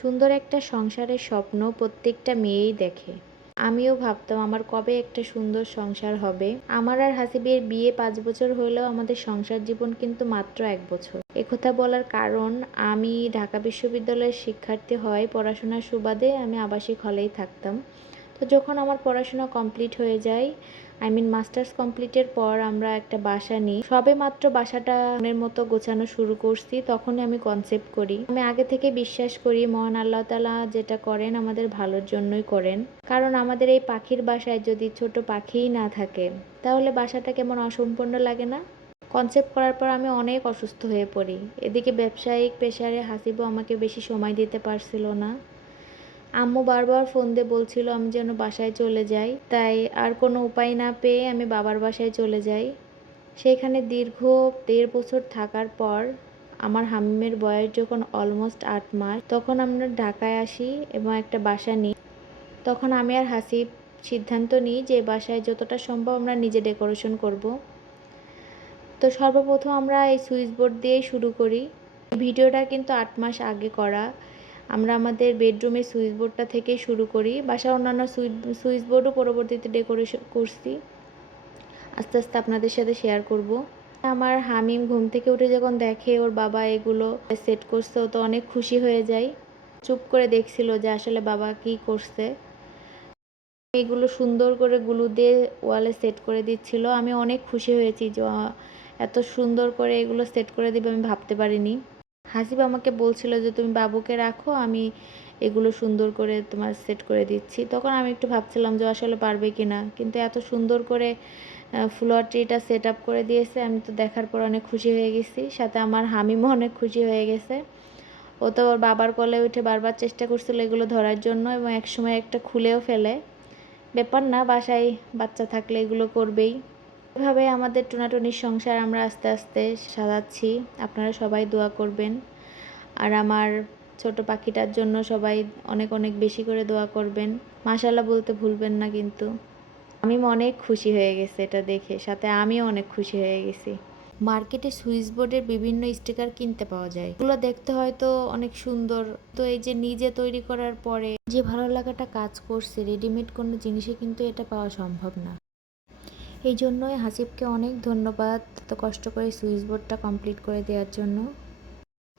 সুন্দর একটা সংসারের স্বপ্ন প্রত্যেকটা মেয়েই দেখে। আমিও ভাবতাম, আমার কবে একটা সুন্দর সংসার হবে? আমার আর হাসিবের বিয়ে পাঁচ বছর হলেও আমাদের সংসার জীবন কিন্তু মাত্র এক বছর। একথা বলার কারণ, আমি ঢাকা বিশ্ববিদ্যালয়ের শিক্ষার্থী হয় পড়াশোনার সুবাদে আমি আবাসিক হলেই থাকতাম। তো যখন আমার পড়াশোনা কমপ্লিট হয়ে যায় আই মিন মাস্টার্স কমপ্লিটের পর আমরা একটা বাসা নিই। সবে মাত্র বাসাটা মনের মতো গোছানো শুরু করছি, তখনই আমি কনসেপ্ট করি। আমি আগে থেকে বিশ্বাস করি, মহান আল্লাহ তালা যেটা করেন আমাদের ভালোর জন্যই করেন। কারণ আমাদের এই পাখির বাসায় যদি ছোট পাখিই না থাকে, তাহলে বাসাটা কেমন অসম্পূর্ণ লাগে না? কনসেপ্ট করার পর আমি অনেক অসুস্থ হয়ে পড়ি। এদিকে ব্যবসায়িক পেশারে হাসিবও আমাকে বেশি সময় দিতে পারছিল না। আম্মু বারবার ফোন দিয়ে বলছিল আমি যেন বাসায় চলে যাই, তাই আর কোনো উপায় না পেয়ে আমি বাবার বাসায় চলে যাই। সেখানে দীর্ঘ দেড় বছর থাকার পর আমার হামিমের বয়স যখন অলমোস্ট আট মাস, তখন আমরা ঢাকায় আসি এবং একটা বাসা নিই। তখন আমি আর হাসিব সিদ্ধান্ত নিই যে বাসায় যতটা সম্ভব আমরা নিজে ডেকোরেশন করব। তো সর্বপ্রথম আমরা এই সুইচ বোর্ড দিয়েই শুরু করি। ভিডিওটা কিন্তু আট মাস আগে করা। আমরা আমাদের বেডরুমের সুইচ বোর্ডটা থেকেই শুরু করি। বাসার অন্যান্য সুইচ সুইচ বোর্ডও পরবর্তীতে ডেকোরেশন করছি। আস্তে আস্তে আপনাদের সাথে শেয়ার করব। আমার হামিম ঘুম থেকে উঠে যখন দেখে ওর বাবা এগুলো সেট করছে, ও তো অনেক খুশি হয়ে যায়। চুপ করে দেখছিল যে আসলে বাবা কি করছে। এগুলো সুন্দর করে গুলু দিয়ে ওয়ালে সেট করে দিচ্ছিল। আমি অনেক খুশি হয়েছি যে এত সুন্দর করে এগুলো সেট করে দিবে আমি ভাবতে পারিনি। হাসিব আমাকে বলছিল যে, তুমি বাবুকে রাখো, আমি এগুলো সুন্দর করে তোমার সেট করে দিচ্ছি। তখন আমি একটু ভাবছিলাম যে আসলে পারবে কি না কিন্তু এত সুন্দর করে ফ্লোয়ার ট্রিটা সেট আপ করে দিয়েছে, আমি তো দেখার পর অনেক খুশি হয়ে গেছি। সাথে আমার হামিমও অনেক খুশি হয়ে গেছে। ও তো ওর বাবার কোলে উঠে বারবার চেষ্টা করছিল এগুলো ধরার জন্য এবং একসময় একটা খুলেও ফেলে। ব্যাপার না, বাসায় বাচ্চা থাকলে এগুলো করবেই। এভাবে আমাদের টোনাটনির সংসার আমরা আস্তে আস্তে সাজাচ্ছি। আপনারা সবাই দোয়া করবেন। আর আমার ছোট পাখিটার জন্য সবাই অনেক অনেক বেশি করে দোয়া করবেন। মাশাল্লাহ বলতে ভুলবেন না কিন্তু। আমি অনেক খুশি হয়ে গেছে এটা দেখে। সাথে আমিও অনেক খুশি হয়ে গেছি। মার্কেটে সুইচ বোর্ডের বিভিন্ন স্টিকার কিনতে পাওয়া যায়। এগুলো দেখতে হয়তো অনেক সুন্দর। তো এই যে নিজে তৈরি করার পরে যে ভালো লাগাটা কাজ করছে, রেডিমেড কোনো জিনিসে কিন্তু এটা পাওয়া সম্ভব না। এই জন্যই হাসিবকে অনেক ধন্যবাদ এত কষ্ট করে সুইচ বোর্ডটা কমপ্লিট করে দেওয়ার জন্য।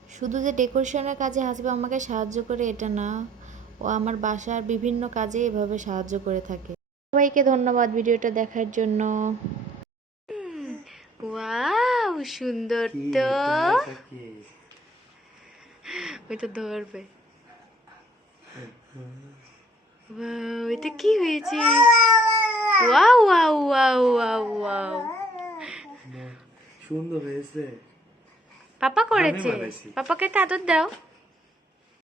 শুধু যে ডেকোরেশনের কাজে হাসিব আমাকে সাহায্য করে এটা না ও আমার বাসার বিভিন্ন কাজে এভাবে সাহায্য করে থাকে। সবাইকে ধন্যবাদ ভিডিওটা দেখার জন্য। ওয়াও সুন্দর তো। ওই তো ধরবে। এটা কি হয়েছে? Wow wow wow wow wow সুন্দর হয়েছে। পাপা করেছে। পাপাকে একটা আদর দাও।